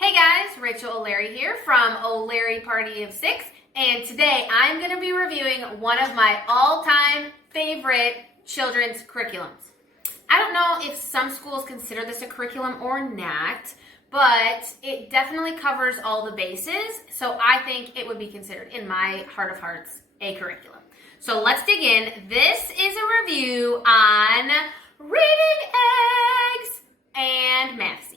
Hey guys, Rachel O'Leary here from O'Leary Party of Six, and today I'm going to be reviewing one of my all-time favorite children's curriculums. I don't know if some schools consider this a curriculum or not, but it definitely covers all the bases, so I think it would be considered, in my heart of hearts, a curriculum. So let's dig in. This is a review on reading eggs and Mathseeds.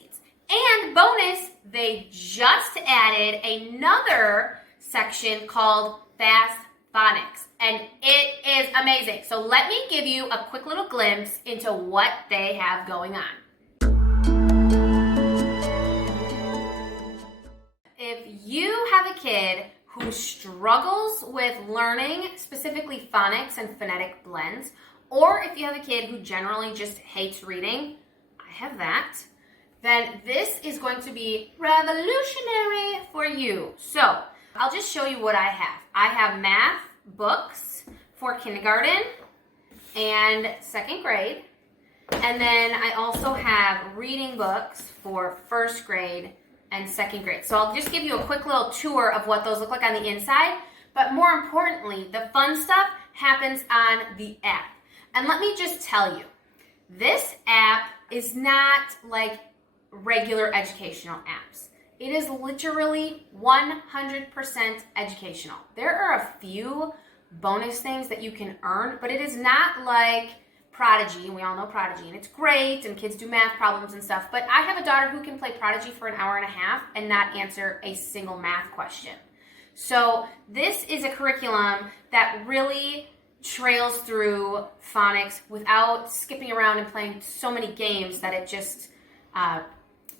And bonus, they just added another section called Fast Phonics, and it is amazing. So let me give you a quick little glimpse into what they have going on. If you have a kid who struggles with learning, specifically phonics and phonetic blends, or if you have a kid who generally just hates reading, I have that, then this is going to be revolutionary for you. So I'll just show you what I have. I have math books for kindergarten and second grade. And then I also have reading books for first grade and second grade. So I'll just give you a quick little tour of what those look like on the inside. But more importantly, the fun stuff happens on the app. And let me just tell you, this app is not like regular educational apps. It is literally 100% educational. There are a few bonus things that you can earn, but it is not like Prodigy, and we all know Prodigy, and it's great, and kids do math problems and stuff, but I have a daughter who can play Prodigy for an hour and a half and not answer a single math question. So this is a curriculum that really trails through phonics without skipping around and playing so many games that it just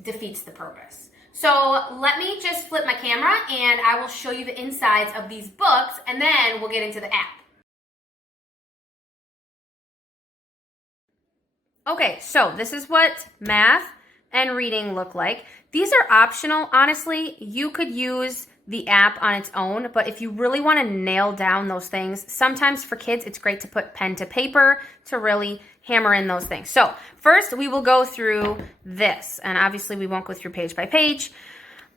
defeats the purpose. So let me just flip my camera and I will show you the insides of these books, and then we'll get into the app. Okay, so this is what math and reading look like. These are optional. Honestly, you could use the app on its own, but if you really want to nail down those things, sometimes for kids, it's great to put pen to paper to really hammer in those things. So first, we will go through this, and obviously we won't go through page by page,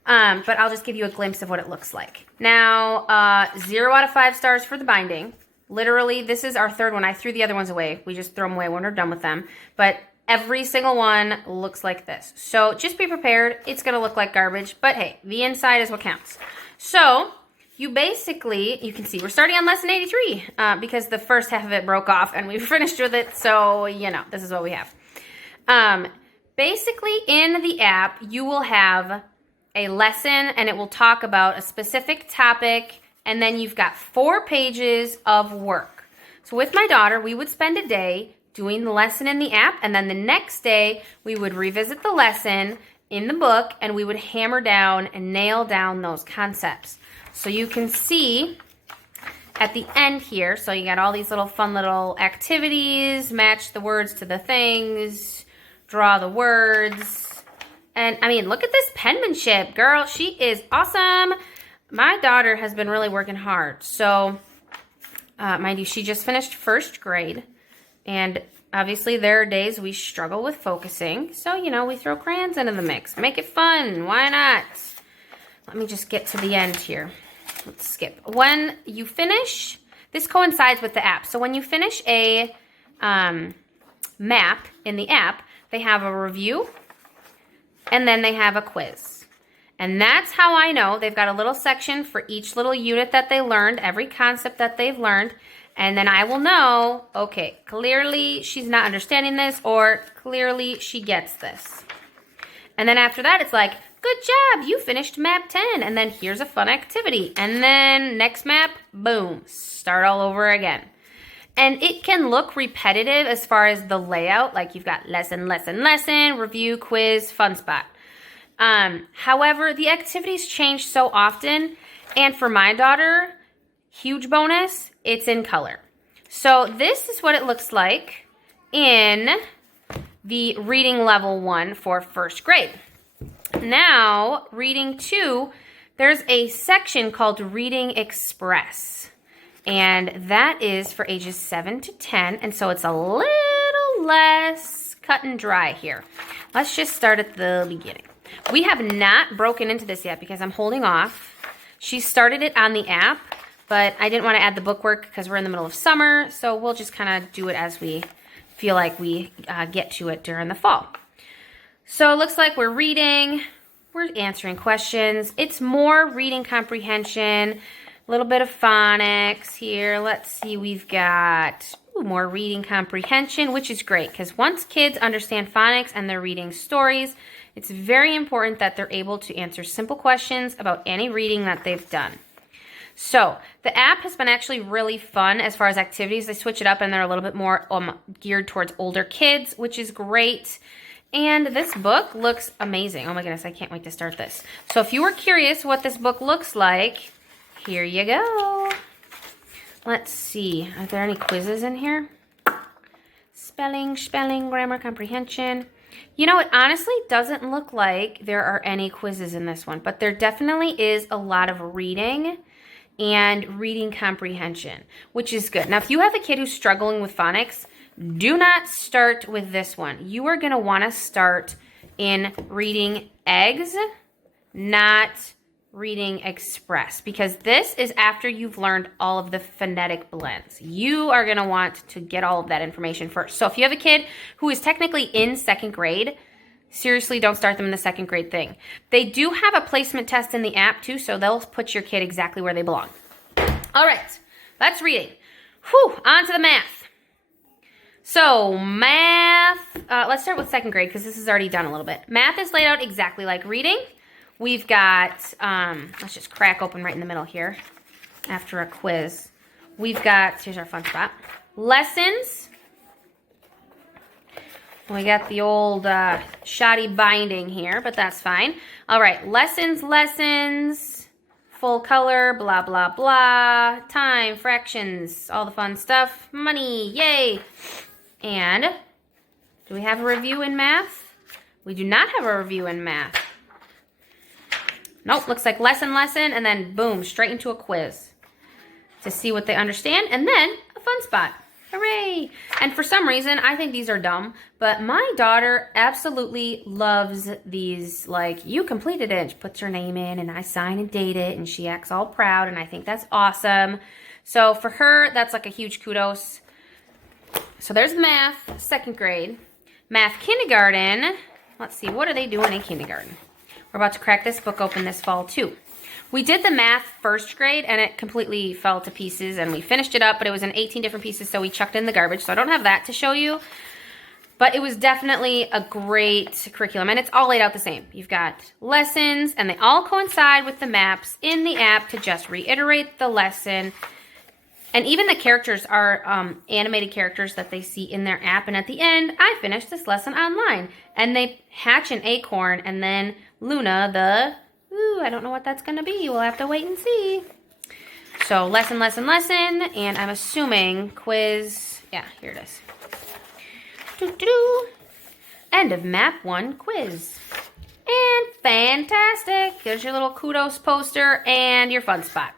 but I'll just give you a glimpse of what it looks like. Now, 0 out of 5 stars for the binding. Literally, this is our third one. I threw the other ones away. We just throw them away when we're done with them, but every single one looks like this. So just be prepared. It's going to look like garbage, but hey, the inside is what counts. So you basically, you can see we're starting on lesson 83 because the first half of it broke off and we finished with it. So, you know, this is what we have. Basically, in the app, you will have a lesson and it will talk about a specific topic, and then you've got 4 pages of work. So with my daughter, we would spend a day doing the lesson in the app, and then the next day we would revisit the lesson in the book and we would hammer down and nail down those concepts. So you can see at the end here, so you got all these little fun little activities, match the words to the things, draw the words. And I mean, look at this penmanship, girl. She is awesome. My daughter has been really working hard. So, mind you, she just finished first grade. And obviously there are days we struggle with focusing. So, you know, we throw crayons into the mix. Make it fun. Why not? Let me just get to the end here. Let's skip. When you finish, this coincides with the app. So when you finish a map in the app, they have a review and then they have a quiz. And that's how I know they've got a little section for each little unit that they learned, every concept that they've learned. And then I will know, okay, clearly she's not understanding this, or clearly she gets this. And then after that, it's like, good job, you finished map 10. And then here's a fun activity. And then next map, boom, start all over again. And it can look repetitive as far as the layout, like you've got lesson, lesson, lesson, review, quiz, fun spot. However, the activities change so often, and for my daughter, huge bonus, it's in color. So this is what it looks like in the reading level 1 for first grade. Now, reading 2, there's a section called Reading Express, and that is for ages 7 to 10, and so it's a little less cut and dry here. Let's just start at the beginning. We have not broken into this yet because I'm holding off. She started it on the app, but I didn't want to add the bookwork because we're in the middle of summer, so we'll just kind of do it as we feel like we get to it during the fall. So it looks like we're reading, we're answering questions. It's more reading comprehension, a little bit of phonics here. Let's see, we've got more reading comprehension, which is great because once kids understand phonics and they're reading stories, it's very important that they're able to answer simple questions about any reading that they've done. So the app has been actually really fun as far as activities. They switch it up and they're a little bit more geared towards older kids, which is great. And this book looks amazing. Oh my goodness, I can't wait to start this. So if you were curious what this book looks like, here you go. Let's see, are there any quizzes in here? Spelling, grammar, comprehension. You know, it honestly doesn't look like there are any quizzes in this one, but there definitely is a lot of reading and reading comprehension, which is good. Now, if you have a kid who's struggling with phonics, do not start with this one. You are going to want to start in reading Eggs, not reading Express, because this is after you've learned all of the phonetic blends. You are going to want to get all of that information first. So if you have a kid who is technically in second grade, seriously, don't start them in the second grade thing. They do have a placement test in the app too, so they'll put your kid exactly where they belong. All right, that's reading. Whew, on to the math. So math, let's start with second grade because this is already done a little bit. Math is laid out exactly like reading. We've got, let's just crack open right in the middle here after a quiz. We've got, here's our fun spot, lessons. We got the old shoddy binding here, but that's fine. All right, lessons, full color, blah, blah, blah, time, fractions, all the fun stuff, money, yay. And do we have a review in math? We do not have a review in math. Nope, looks like lesson, and then boom, straight into a quiz to see what they understand, and then a fun spot. Hooray! And for some reason, I think these are dumb, but my daughter absolutely loves these, like, you completed it. She puts her name in, and I sign and date it, and she acts all proud, and I think that's awesome. So for her, that's like a huge kudos. So there's the math, second grade. Math kindergarten, let's see, what are they doing in kindergarten? We're about to crack this book open this fall too. We did the math first grade and it completely fell to pieces and we finished it up, but it was in 18 different pieces, so we chucked it in the garbage. So I don't have that to show you, but it was definitely a great curriculum and it's all laid out the same. You've got lessons and they all coincide with the maps in the app to just reiterate the lesson. And even the characters are animated characters that they see in their app. And at the end, I finished this lesson online. And they hatch an acorn and then Luna, I don't know what that's going to be. We'll have to wait and see. So lesson, and I'm assuming quiz. Yeah, here it is. End of map 1 quiz. And fantastic. Here's your little kudos poster and your fun spot.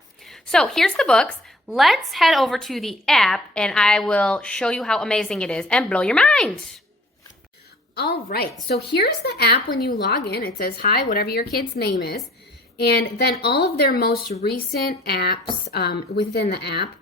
So here's the books. Let's head over to the app and I will show you how amazing it is and blow your mind. All right, so here's the app when you log in. It says, hi, whatever your kid's name is. And then all of their most recent apps within the app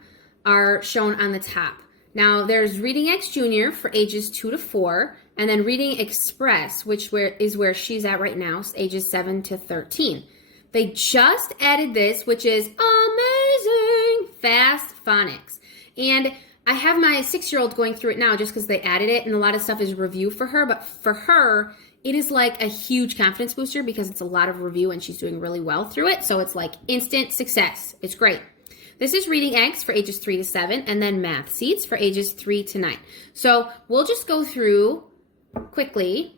are shown on the top. Now, there's Reading X Junior for ages 2 to 4, and then Reading Express, which is where she's at right now, ages 7 to 13. They just added this, which is amazing, Fast Phonics. And I have my 6-year-old going through it now just because they added it, and a lot of stuff is review for her. But for her, it is like a huge confidence booster because it's a lot of review and she's doing really well through it. So it's like instant success. It's great. This is Reading Eggs for ages 3 to 7, and then Mathseeds for ages 3 to 9. So we'll just go through quickly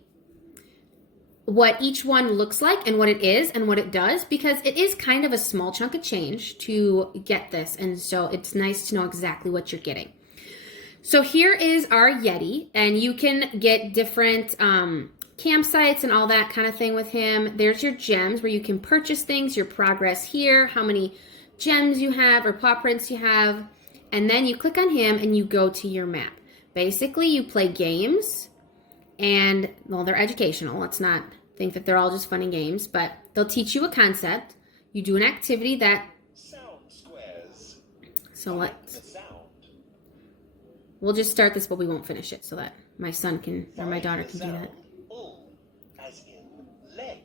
what each one looks like and what it is and what it does, because it is kind of a small chunk of change to get this. And so it's nice to know exactly what you're getting. So here is our Yeti, and you can get different campsites and all that kind of thing with him. There's your gems where you can purchase things, your progress here, how many gems you have or paw prints you have. And then you click on him and you go to your map. Basically, you play games and, well, they're educational. It's not think that they're all just funny games, but they'll teach you a concept. You do an activity that... Sound squares. So we'll just start this, but we won't finish it so that my son can, or my daughter can do that. As in leg.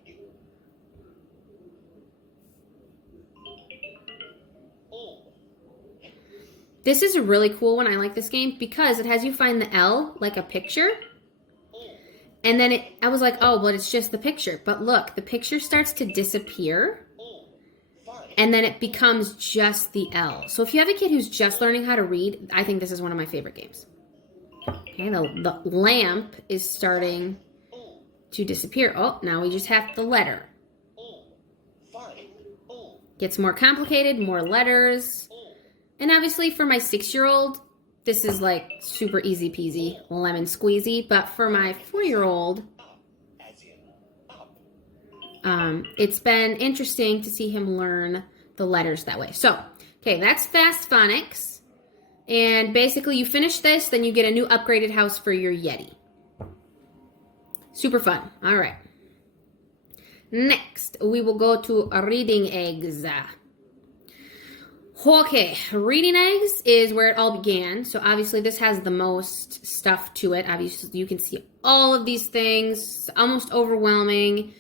This is a really cool one. I like this game because it has you find the L like a picture. And then I was like, oh, but it's just the picture. But look, the picture starts to disappear. And then it becomes just the L. So if you have a kid who's just learning how to read, I think this is one of my favorite games. Okay, the lamp is starting to disappear. Oh, now we just have the letter. Gets more complicated, more letters. And obviously for my 6-year-old, this is like super easy peasy, lemon squeezy. But for my 4-year-old, it's been interesting to see him learn the letters that way. So, okay, that's fast phonics. And basically you finish this, then you get a new upgraded house for your Yeti. Super fun. All right. Next, we will go to reading eggs. Okay, reading eggs is where it all began. So obviously this has the most stuff to it. Obviously you can see all of these things, almost overwhelming.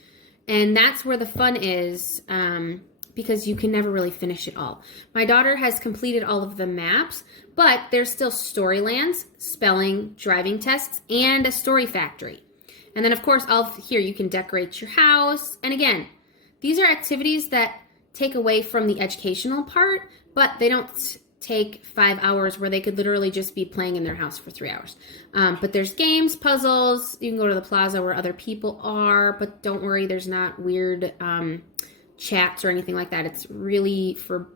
And that's where the fun is, because you can never really finish it all. My daughter has completed all of the maps, but there's still Storylands, spelling, driving tests, and a story factory. And then of course, here you can decorate your house. And again, these are activities that take away from the educational part, but they don't take 5 hours where they could literally just be playing in their house for 3 hours. But there's games, puzzles. You can go to the plaza where other people are, but don't worry, there's not weird chats or anything like that. It's really for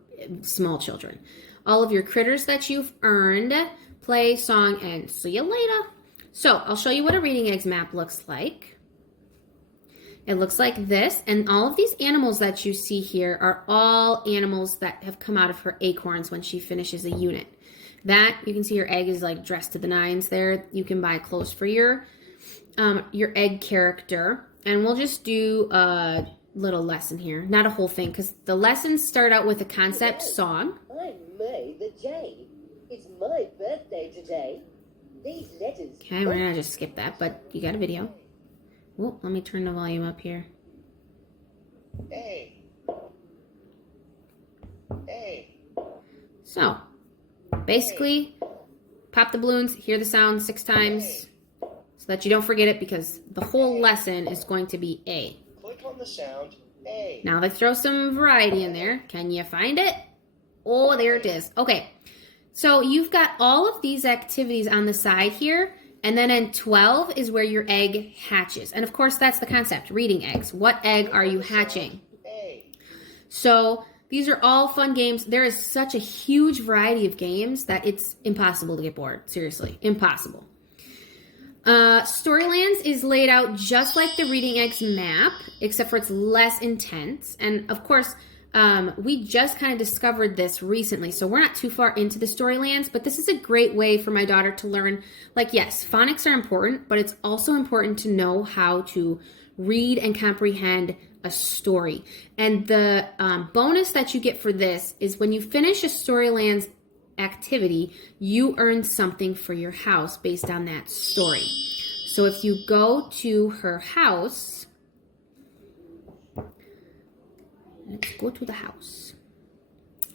small children. All of your critters that you've earned, play, song, and see you later. So I'll show you what a reading eggs map looks like. It looks like this, and all of these animals that you see here are all animals that have come out of her acorns when she finishes a unit. That, you can see her egg is like dressed to the nines there. You can buy clothes for your egg character, and we'll just do a little lesson here. Not a whole thing, because the lessons start out with a concept song. I'm May the J. It's my birthday today. These letters... Okay, we're going to just skip that, but you got a video. Oh, let me turn the volume up here. A. So, basically, pop the balloons, hear the sound 6 times, so that you don't forget it, because the whole lesson is going to be A. Click on the sound A. Now they throw some variety in there. Can you find it? Oh, there it is. Okay, so you've got all of these activities on the side here. And then in 12 is where your egg hatches. And of course, that's the concept, reading eggs. What egg are you hatching? So these are all fun games. There is such a huge variety of games that it's impossible to get bored. Seriously, impossible. Storylands is laid out just like the reading eggs map, except for it's less intense. And of course, we just kind of discovered this recently, so we're not too far into the Storylands, but this is a great way for my daughter to learn, like, yes, phonics are important, but it's also important to know how to read and comprehend a story. And the bonus that you get for this is when you finish a Storylands activity, you earn something for your house based on that story. So if you go to her house, let's go to the house.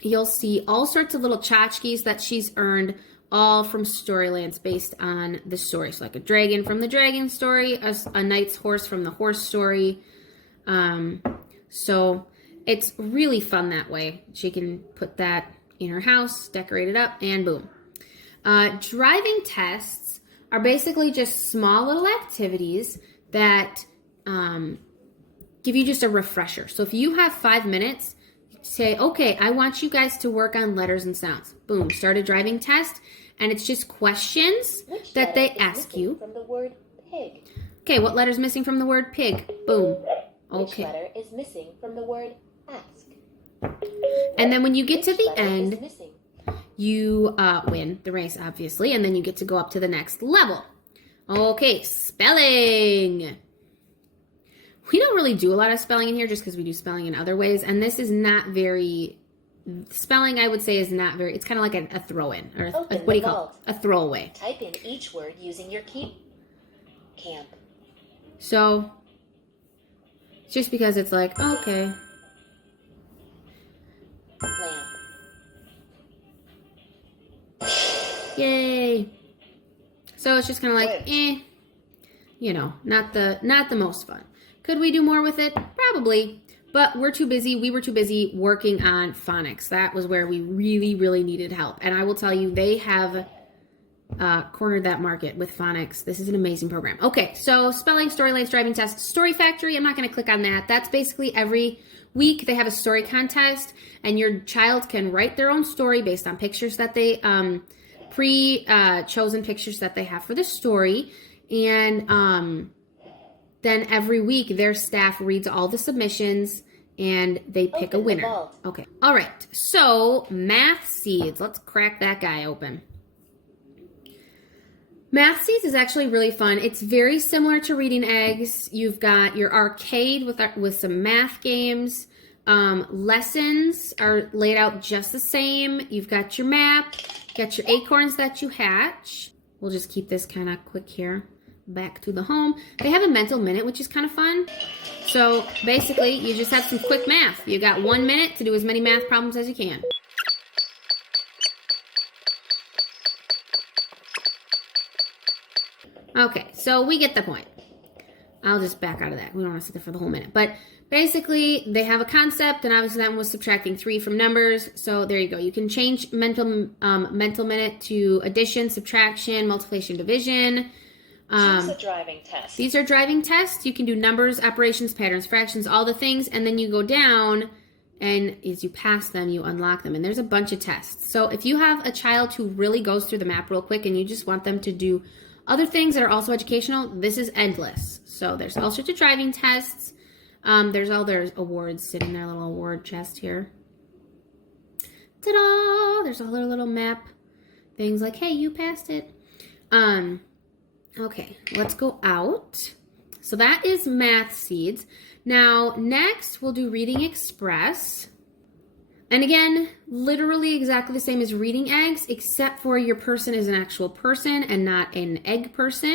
You'll see all sorts of little tchotchkes that she's earned, all from Storylands based on the story. So like a dragon from the dragon story, a knight's horse from the horse story. So it's really fun that way. She can put that in her house, decorate it up, and boom. Driving tests are basically just small little activities that give you just a refresher. So if you have 5 minutes, say, okay, I want you guys to work on letters and sounds. Boom, start a driving test, and it's just questions that they ask you. From the word pig. Okay, what letter's missing from the word pig? Boom. Okay. Which letter is missing from the word ask? And then when you get to Which the letter is end, missing? you win the race, obviously, and then you get to go up to the next level. Okay, spelling. We don't really do a lot of spelling in here just because we do spelling in other ways. And this is not very, spelling I would say is not very, it's kind of like a throw-in. Or what do you call it? A throwaway. Type in each word using your key. Camp. So, just because it's like, okay. Lamp. Yay. So it's just kind of like, you know, not the most fun. Could we do more with it? Probably. But we're too busy. We were too busy working on phonics. That was where we really, really needed help. And I will tell you, they have cornered that market with phonics. This is an amazing program. Okay, so spelling, storylines, driving test, story factory. I'm not going to click on that. That's basically every week they have a story contest, and your child can write their own story based on pictures that they chosen pictures that they have for the story. And then every week their staff reads all the submissions and they pick a winner. Okay. All right. So Mathseeds. Let's crack that guy open. Mathseeds is actually really fun. It's very similar to Reading Eggs. You've got your arcade with some math games. Lessons are laid out just the same. You've got your map. Got your acorns that you hatch. We'll just keep this kind of quick here. Back to the home. They have a mental minute, which is kind of fun. So basically, you just have some quick math. You got 1 minute to do as many math problems as you can. Okay, so we get the point. I'll just back out of that. We don't want to sit there for the whole minute. But basically, they have a concept, and obviously that one was subtracting 3 from numbers. So there you go. You can change mental minute to addition, subtraction, multiplication, division. Choose a driving test. These are driving tests. You can do numbers, operations, patterns, fractions, all the things, and then you go down, and as you pass them, you unlock them. And there's a bunch of tests. So if you have a child who really goes through the map real quick and you just want them to do other things that are also educational, this is endless. So there's all sorts of driving tests. There's all their awards sitting in their little award chest here. Ta-da! There's all their little map things like, hey, you passed it. Okay, let's go out. So that is Mathseeds. Now, next we'll do Reading Express. And again, literally exactly the same as Reading Eggs, except for your person is an actual person and not an egg person.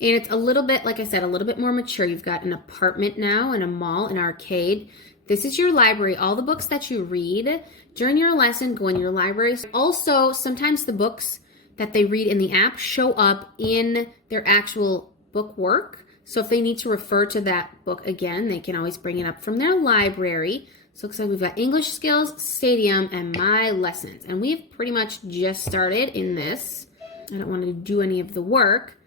And it's a little bit, like I said, a little bit more mature. You've got an apartment now and a mall, an arcade. This is your library. All the books that you read during your lesson go in your library. Also, sometimes the books that they read in the app show up in their actual book work. So if they need to refer to that book again, they can always bring it up from their library. So it looks like we've got English skills, stadium, and my lessons. And we've pretty much just started in this. I don't want to do any of the work.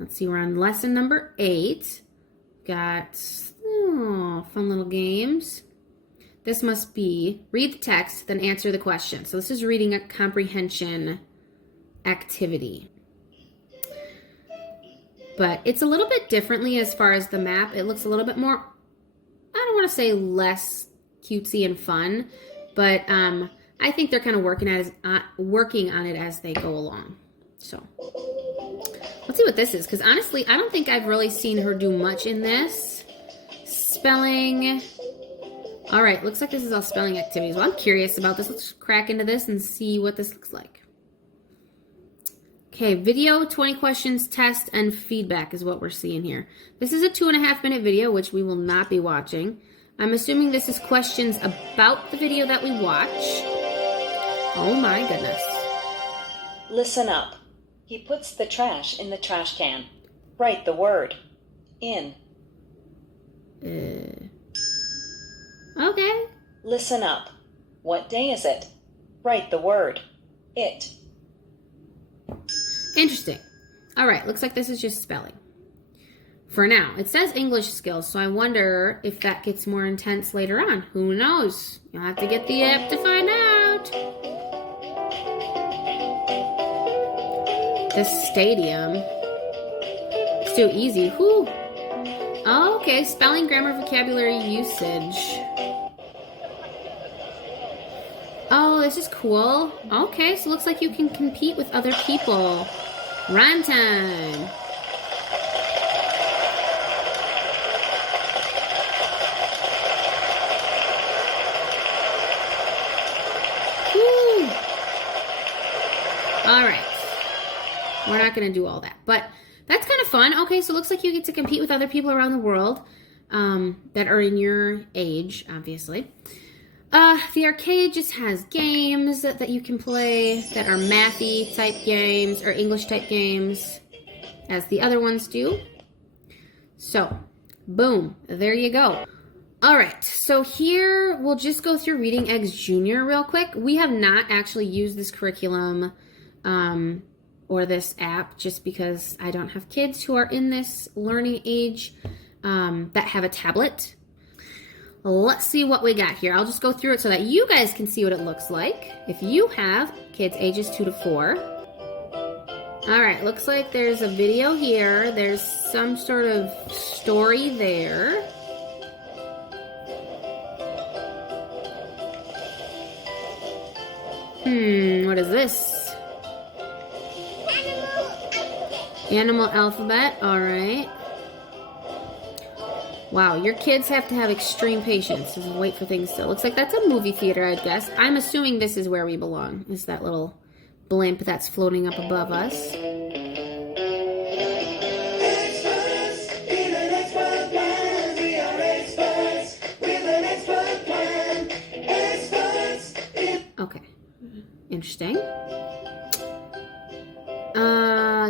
Let's see, we're on lesson number 8. Got fun little games. This must be read the text, then answer the question. So this is reading a comprehension activity. But it's a little bit differently as far as the map. It looks a little bit more, I don't want to say less cutesy and fun, but I think they're kind of working on it as they go along. So let's see what this is, because honestly, I don't think I've really seen her do much in this. Spelling. All right, looks like this is all spelling activities. Well, I'm curious about this. Let's crack into this and see what this looks like. Okay, video, 20 questions, test, and feedback is what we're seeing here. This is a 2.5-minute video, which we will not be watching. I'm assuming this is questions about the video that we watch. Oh my goodness. Listen up. He puts the trash in the trash can. Write the word. In. Okay. Listen up. What day is it? Write the word. It. Interesting. All right, looks like this is just spelling. For now, it says English skills, so I wonder if that gets more intense later on. Who knows? You'll have to get the app to find out. The stadium. It's too easy. Whew. Oh, okay, spelling, grammar, vocabulary, usage. Oh, this is cool. Okay, so it looks like you can compete with other people. Rhyme time. All right. We're not going to do all that, but that's kind of fun. Okay, so it looks like you get to compete with other people around the world that are in your age, obviously. The arcade just has games that you can play that are mathy type games or English type games, as the other ones do. So, boom, there you go. All right, so here we'll just go through Reading Eggs Junior real quick. We have not actually used this curriculum or this app just because I don't have kids who are in this learning age that have a tablet. Let's see what we got here. I'll just go through it so that you guys can see what it looks like if you have kids ages 2 to 4. All right, looks like there's a video here. There's some sort of story there. What is this? Animal alphabet, all right. Wow, your kids have to have extreme patience and wait for things to... Looks like that's a movie theater, I guess. I'm assuming this is where we belong, is that little blimp that's floating up above us. Okay, interesting.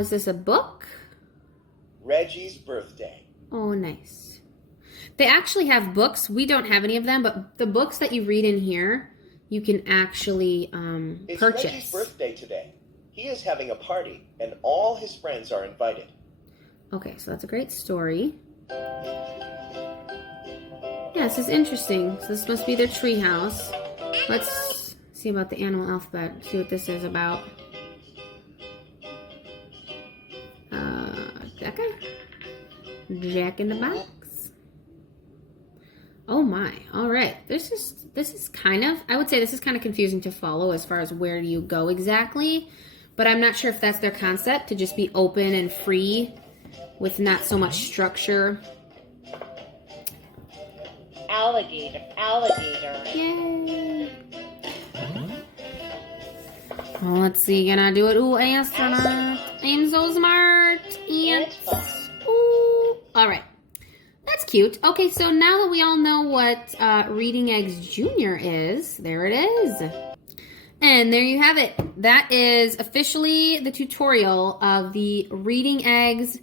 Is this a book? Reggie's birthday. Oh, nice. They actually have books. We don't have any of them, but the books that you read in here, you can actually purchase. It's Reggie's birthday today. He is having a party, and all his friends are invited. Okay, so that's a great story. Yeah, this is interesting. So this must be their treehouse. Let's see about the animal alphabet. See what this is about. Jack in the Box. Oh my! All right, this is kind of, I would say this is kind of confusing to follow as far as where do you go exactly, but I'm not sure if that's their concept, to just be open and free with not so much structure. Alligator, alligator. Yay! Well, let's see, can I do it? Ooh, astronaut. I'm so smart. Ants. Ooh. All right. That's cute. Okay, so now that we all know what Reading Eggs Junior is, there it is. And there you have it. That is officially the tutorial of the Reading Eggs,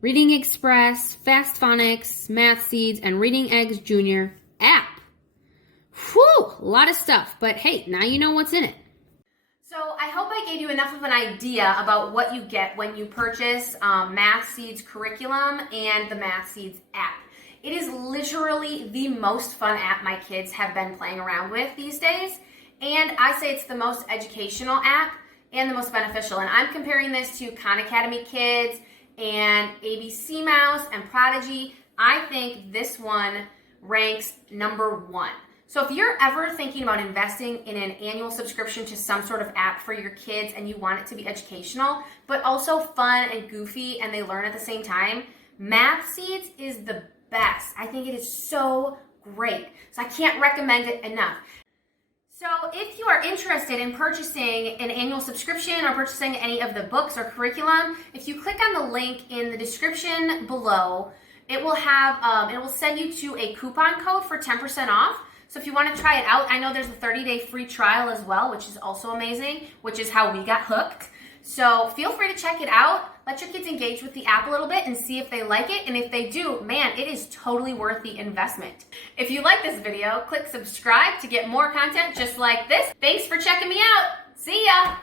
Reading Eggspress, Fast Phonics, Mathseeds, and Reading Eggs Junior app. Whew, a lot of stuff, but hey, now you know what's in it. So I hope I gave you enough of an idea about what you get when you purchase Mathseeds curriculum and the Mathseeds app. It is literally the most fun app my kids have been playing around with these days, and I say it's the most educational app and the most beneficial. And I'm comparing this to Khan Academy Kids and ABC Mouse and Prodigy. I think this one ranks #1. So if you're ever thinking about investing in an annual subscription to some sort of app for your kids and you want it to be educational, but also fun and goofy and they learn at the same time, Mathseeds is the best. I think it is so great. So I can't recommend it enough. So if you are interested in purchasing an annual subscription or purchasing any of the books or curriculum, if you click on the link in the description below, it will have, it will send you to a coupon code for 10% off. So if you want to try it out, I know there's a 30-day free trial as well, which is also amazing, which is how we got hooked. So feel free to check it out. Let your kids engage with the app a little bit and see if they like it. And if they do, man, it is totally worth the investment. If you like this video, click subscribe to get more content just like this. Thanks for checking me out. See ya!